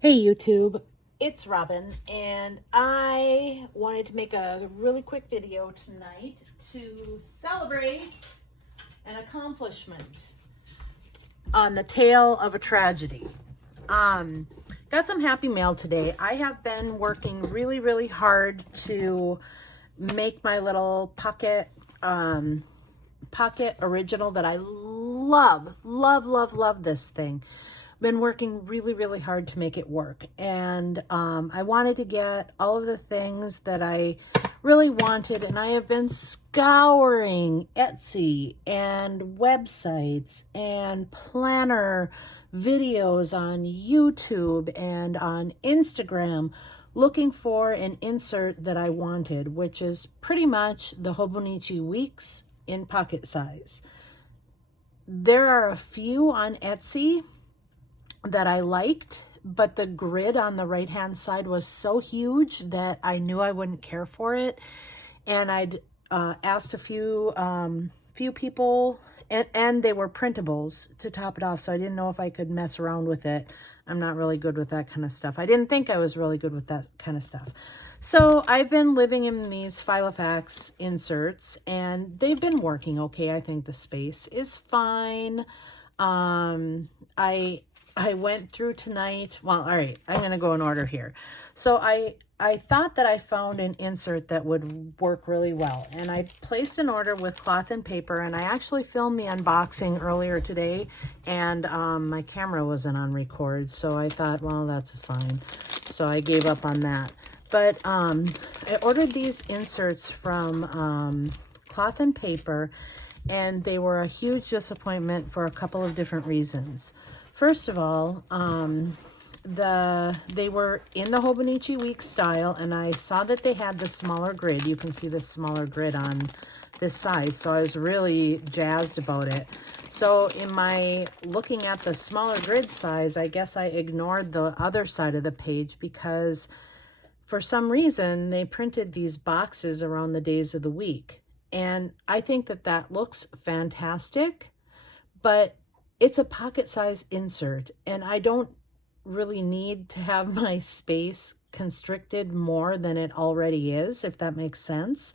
Hey YouTube, it's Robin, and I wanted to make a really quick video tonight to celebrate an accomplishment on the tale of a tragedy. Got some happy mail today. I have been working really hard to make my little pocket original that I love this thing. Been working really hard to make it work, and I wanted to get all of the things that I really wanted, and I have been scouring Etsy and websites and planner videos on YouTube and on Instagram looking for an insert that I wanted, which is pretty much the Hobonichi Weeks in pocket size. There are a few on Etsy that I liked, but the grid on the right hand side was so huge that I knew I wouldn't care for it. And I'd asked a few people, and they were printables to top it off, so I didn't know if I could mess around with it. I'm not really good with that kind of stuff. I didn't think I was really good with that kind of stuff. So I've been living in these Filofax inserts, and they've been working okay. I think the space is fine. I went through tonight. Well, all right, I'm going to go in order here. So I thought that I found an insert that would work really well. And I placed an order with cloth and paper, and I actually filmed the unboxing earlier today, and my camera wasn't on record. So I thought, well, that's a sign. So I gave up on that. But I ordered these inserts from cloth and paper, and they were a huge disappointment for a couple of different reasons. First of all, they were in the Hobonichi Week style, and I saw that they had the smaller grid. You can see the smaller grid on this size, so I was really jazzed about it. So in my looking at the smaller grid size, I guess I ignored the other side of the page because for some reason they printed these boxes around the days of the week. And I think that that looks fantastic, but it's a pocket size insert, and I don't really need to have my space constricted more than it already is, if that makes sense.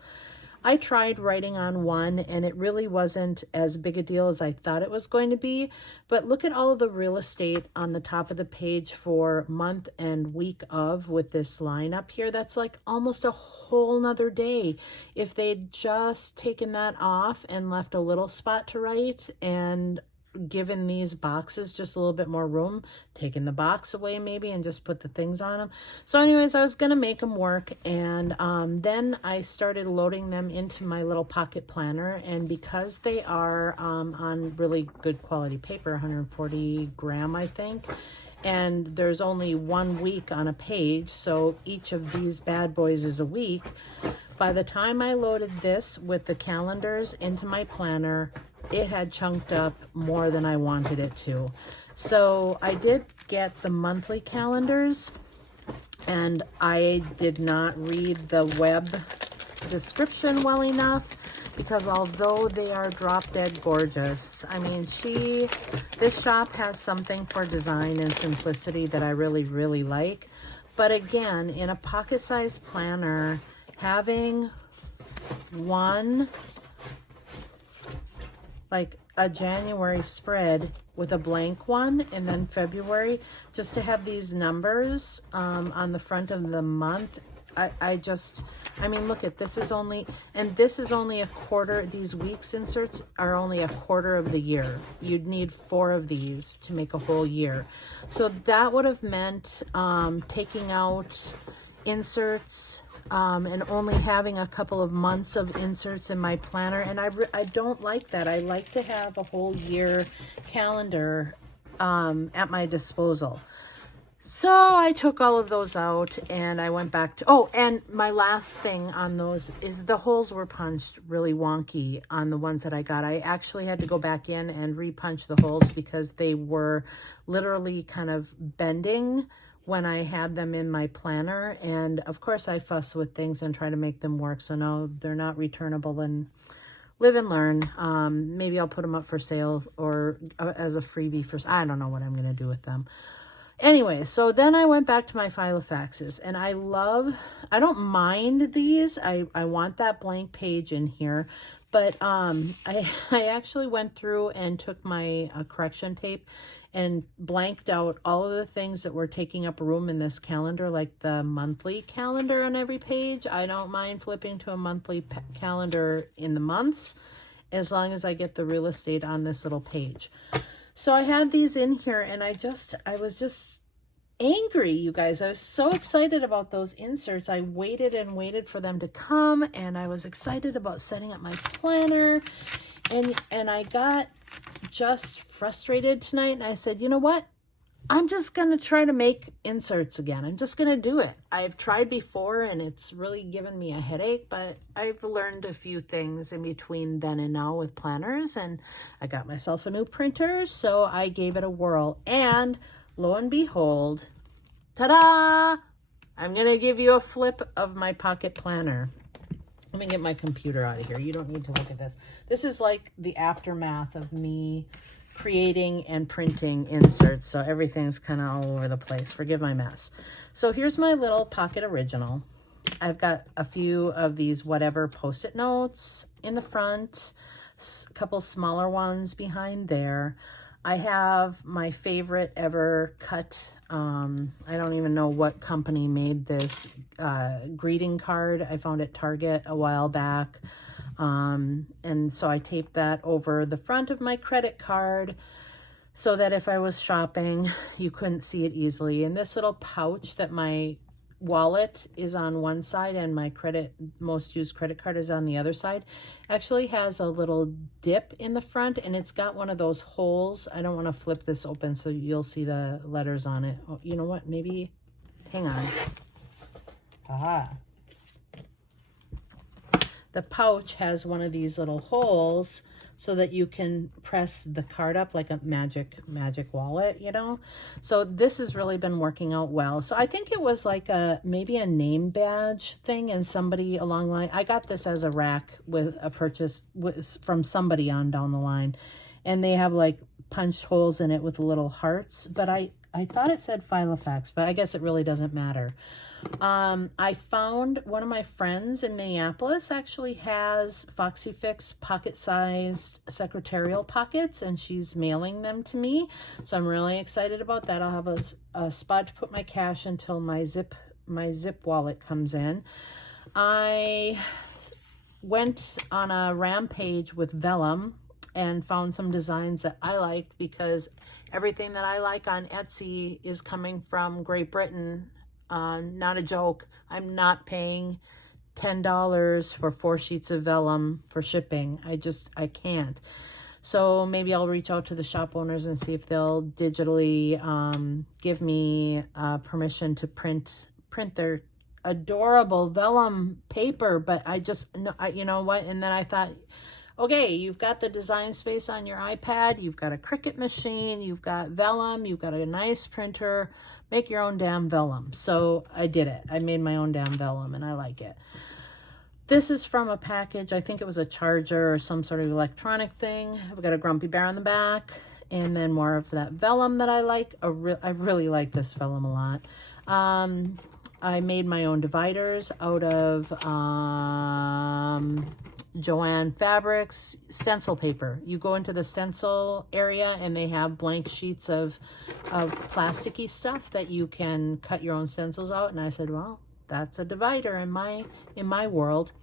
I tried writing on one, and it really wasn't as big a deal as I thought it was going to be. But look at all of the real estate on the top of the page for month and week of with this line up here. That's like almost a whole nother day. If they'd just taken that off and left a little spot to write and given these boxes just a little bit more room, taking the box away maybe and just put the things on them. So anyways, I was gonna make them work, and then I started loading them into my little pocket planner, and because they are on really good quality paper, 140 gram I think, and there's only 1 week on a page, so each of these bad boys is a week. By the time I loaded this with the calendars into my planner, it had chunked up more than I wanted it to. So I did get the monthly calendars, and I did not read the web description well enough, because although they are drop dead gorgeous, I mean, this shop has something for design and simplicity that I really like. But again, in a pocket-sized planner, having one, like a January spread with a blank one, and then February, just to have these numbers on the front of the month, I mean, look at this, is only a quarter. These weeks inserts are only a quarter of the year. You'd need 4 of these to make a whole year. So that would have meant taking out inserts and only having a couple of months of inserts in my planner, and I don't like that. I like to have a whole year calendar at my disposal. So I took all of those out, and I went back to, oh, and my last thing on those is the holes were punched really wonky on the ones that I got. I actually had to go back in and repunch the holes because they were literally kind of bending when I had them in my planner. And of course I fuss with things and try to make them work. So no, they're not returnable, and live and learn. Maybe I'll put them up for sale or as a freebie for, I don't know what I'm going to do with them. Anyway, so then I went back to my Filofaxes, and I don't mind these. I want that blank page in here, but I actually went through and took my correction tape and blanked out all of the things that were taking up room in this calendar, like the monthly calendar on every page. I don't mind flipping to a monthly calendar in the months, as long as I get the real estate on this little page. So I had these in here, and I was just angry, you guys. I was so excited about those inserts. I waited and waited for them to come, and I was excited about setting up my planner, and I got just frustrated tonight, and I said, you know what? I'm just going to try to make inserts again. I'm just going to do it. I've tried before, and it's really given me a headache, but I've learned a few things in between then and now with planners, and I got myself a new printer, so I gave it a whirl, and lo and behold, ta-da! I'm going to give you a flip of my pocket planner. Let me get my computer out of here. You don't need to look at this. This is like the aftermath of me creating and printing inserts, so everything's kind of all over the place. Forgive my mess. So here's my little pocket original. I've got a few of these whatever post-it notes in the front, a couple smaller ones behind there. I have my favorite ever cut, I don't even know what company made this greeting card. I found at Target a while back. And so I taped that over the front of my credit card so that if I was shopping, you couldn't see it easily. And this little pouch that my wallet is on one side and my most used credit card is on the other side actually has a little dip in the front, and it's got one of those holes. I don't want to flip this open so you'll see the letters on it. Oh, you know what? Maybe, hang on. Aha. The pouch has one of these little holes so that you can press the card up like a magic wallet, you know? So this has really been working out well. So I think it was like maybe a name badge thing, and somebody along the line, I got this as a rack with a purchase from somebody on down the line, and they have like punched holes in it with little hearts, but I thought it said Filofax, but I guess it really doesn't matter. I found one of my friends in Minneapolis actually has Foxy Fix pocket-sized secretarial pockets, and she's mailing them to me. So I'm really excited about that. I'll have a spot to put my cash until my zip wallet comes in. I went on a rampage with vellum and found some designs that I liked, because everything that I like on Etsy is coming from Great Britain. Not a joke. I'm not paying $10 for 4 sheets of vellum for shipping. I can't. So maybe I'll reach out to the shop owners and see if they'll digitally give me permission to print their adorable vellum paper. But you know what? And then I thought, okay, you've got the design space on your iPad, you've got a Cricut machine, you've got vellum, you've got a nice printer, make your own damn vellum. So I did it. I made my own damn vellum, and I like it. This is from a package. I think it was a charger or some sort of electronic thing. I've got a grumpy bear on the back, and then more of that vellum that I like. I really like this vellum a lot. I made my own dividers out of Joanne Fabrics stencil paper. You go into the stencil area and they have blank sheets of plasticky stuff that you can cut your own stencils out. And I said, well, that's a divider in my world.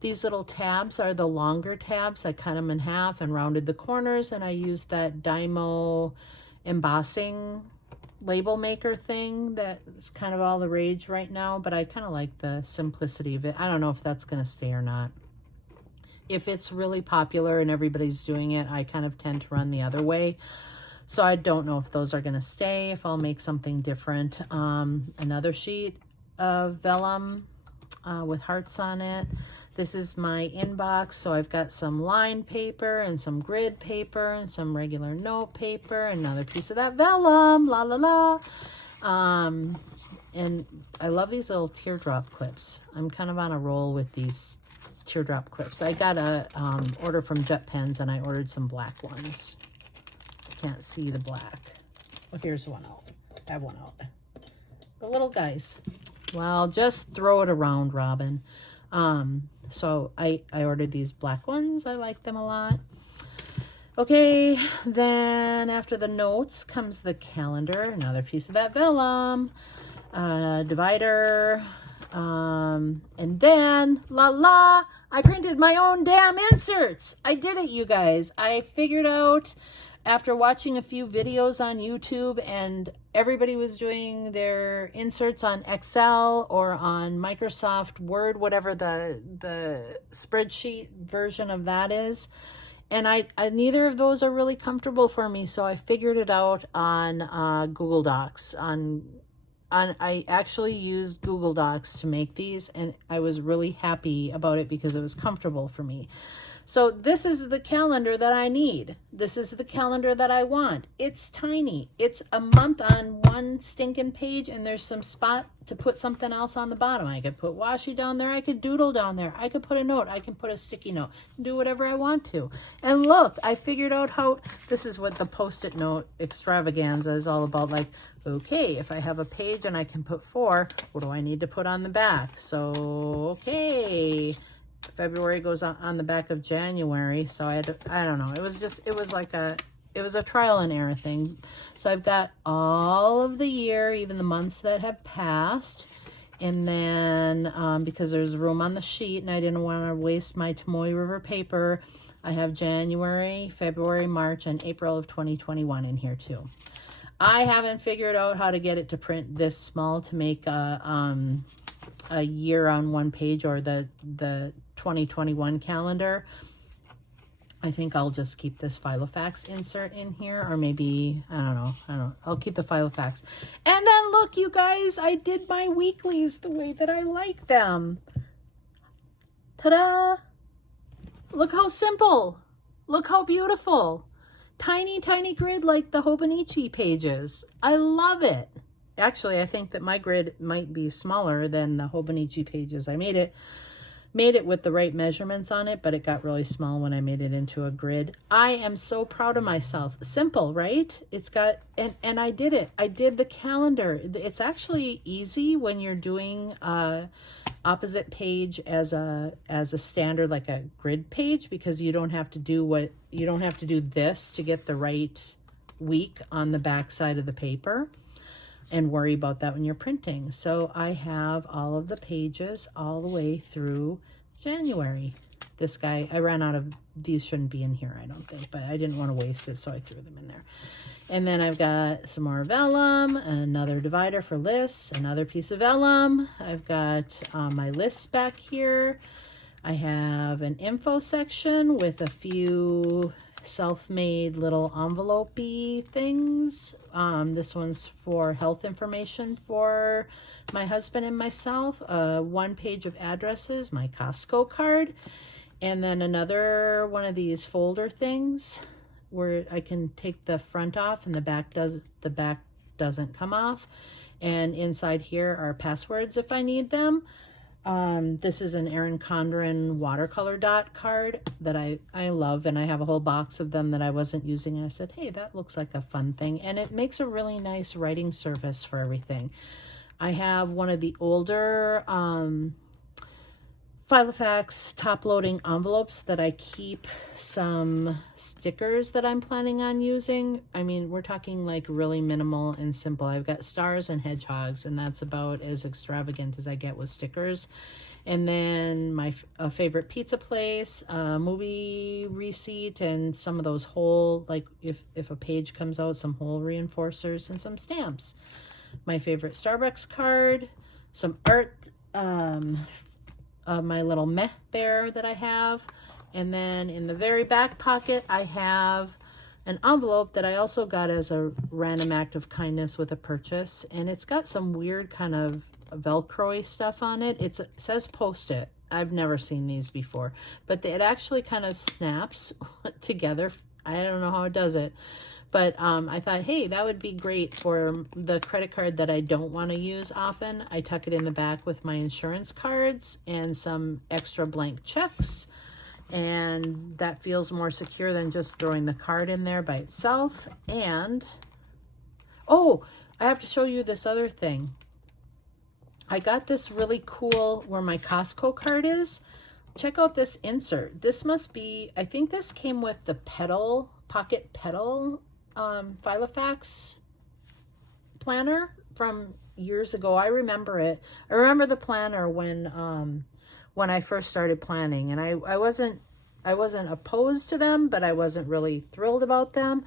These little tabs are the longer tabs. I cut them in half and rounded the corners, and I used that Dymo embossing label maker thing that's kind of all the rage right now, but I kind of like the simplicity of it. I don't know if that's going to stay or not. If it's really popular and everybody's doing it, I kind of tend to run the other way. So I don't know if those are going to stay, if I'll make something different. Another sheet of vellum with hearts on it. This is my inbox, so I've got some lined paper and some grid paper and some regular note paper, another piece of that vellum, la la la. And I love these little teardrop clips. I'm kind of on a roll with these teardrop clips. I got a order from Jet Pens, and I ordered some black ones. Can't see the black. Well, here's one out. have one out. The little guys. Well, just throw it around, Robin. So I ordered these black ones. I like them a lot. Okay, then after the notes comes the calendar, another piece of that vellum, divider, and then, I printed my own damn inserts. I did it, you guys. I figured out after watching a few videos on YouTube, and everybody was doing their inserts on Excel or on Microsoft Word, whatever the spreadsheet version of that is. And I neither of those are really comfortable for me, so I figured it out on Google Docs. I actually used Google Docs to make these, and I was really happy about it because it was comfortable for me. So this is the calendar that I need. This is the calendar that I want. It's tiny. It's a month on one stinking page, and there's some spot to put something else on the bottom. I could put washi down there. I could doodle down there. I could put a note. I can put a sticky note. Do whatever I want to. And look, I figured out how, this is what the Post-it note extravaganza is all about. Like, okay, if I have a page and I can put 4, what do I need to put on the back? So, okay, February goes on the back of January. So I don't know. It was a trial and error thing. So I've got all of the year, even the months that have passed. And then because there's room on the sheet and I didn't want to waste my Tomoe River paper, I have January, February, March, and April of 2021 in here too. I haven't figured out how to get it to print this small to make a year on one page, or the 2021 calendar. I think I'll just keep this Filofax insert in here, or maybe, I don't know. I'll keep the Filofax. And then look, you guys, I did my weeklies the way that I like them. Ta-da! Look how simple. Look how beautiful. Tiny, tiny grid like the Hobonichi pages. I love it. Actually, I think that my grid might be smaller than the Hobonichi pages. I made it with the right measurements on it, but it got really small when I made it into a grid. I am so proud of myself. Simple, right? It's got, and I did it. I did the calendar. It's actually easy when you're doing opposite page as a standard, like a grid page, because you don't have to do this to get the right week on the back side of the paper and worry about that when you're printing. So I have all of the pages all the way through January. This guy, I ran out of, these shouldn't be in here, I don't think, but I didn't want to waste it, so I threw them in there. And then I've got some more vellum, another divider for lists, another piece of vellum. I've got my lists back here. I have an info section with a few self-made little envelope-y things. This one's for health information for my husband and myself. One page of addresses, my Costco card, and then another one of these folder things where I can take the front off and the back doesn't come off. And inside here are passwords if I need them. This is an Erin Condren watercolor dot card that I love, and I have a whole box of them that I wasn't using, and I said, hey, that looks like a fun thing, and it makes a really nice writing surface for everything. I have one of the older Filofax top-loading envelopes that I keep some stickers that I'm planning on using. I mean, we're talking like really minimal and simple. I've got stars and hedgehogs, and that's about as extravagant as I get with stickers. And then my favorite pizza place, movie receipt, and some of those whole, like if a page comes out, some hole reinforcers and some stamps. My favorite Starbucks card, some art, my little meh bear that I have. And then in the very back pocket, I have an envelope that I also got as a random act of kindness with a purchase. And it's got some weird kind of Velcro-y stuff on it. It says Post-it. I've never seen these before. But it actually kind of snaps together. I don't know how it does it. But I thought, hey, that would be great for the credit card that I don't want to use often. I tuck it in the back with my insurance cards and some extra blank checks. And that feels more secure than just throwing the card in there by itself. And, oh, I have to show you this other thing. I got this really cool, where my Costco card is. Check out this insert. This must be, I think this came with the pedal, pocket pedal Filofax planner from years ago. I remember it. I remember the planner when I first started planning, and I wasn't opposed to them, but I wasn't really thrilled about them.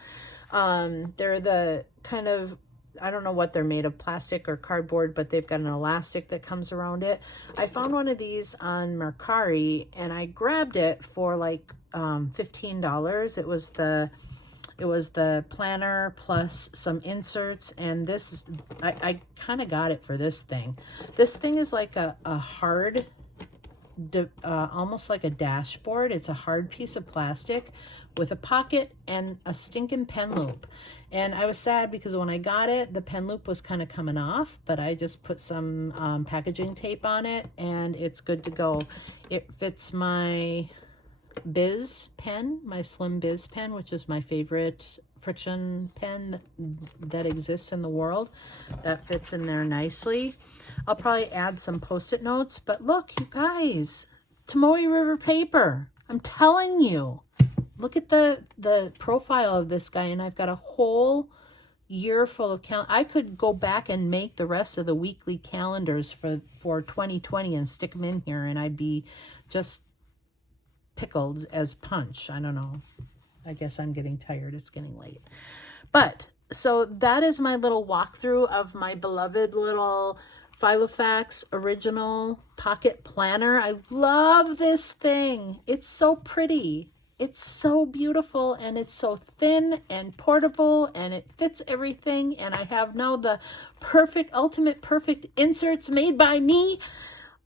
They're the kind of, I don't know what they're made of, plastic or cardboard, but they've got an elastic that comes around it. I found one of these on Mercari, and I grabbed it for like $15. It was the planner plus some inserts, and this, I kind of got it for this thing. This thing is like a hard, almost like a dashboard. It's a hard piece of plastic with a pocket and a stinking pen loop. And I was sad because when I got it, the pen loop was kind of coming off, but I just put some packaging tape on it, and it's good to go. It fits my Biz pen, my Slim Biz pen, which is my favorite friction pen that exists in the world. That fits in there nicely. I'll probably add some post-it notes, but look, you guys, Tomoe River paper. I'm telling you, look at the profile of this guy, and I've got a whole year full of I could go back and make the rest of the weekly calendars for 2020 and stick them in here, and I'd be just pickled as punch. I don't know. I guess I'm getting tired. It's getting late. But so that is my little walkthrough of my beloved little Filofax original pocket planner. I love this thing. It's so pretty. It's so beautiful, and it's so thin and portable, and it fits everything. And I have now the perfect, ultimate perfect inserts made by me.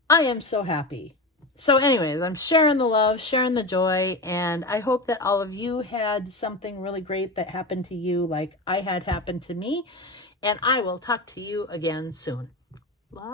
I am so happy. So anyways, I'm sharing the love, sharing the joy, and I hope that all of you had something really great that happened to you like I had happened to me. And I will talk to you again soon. Bye.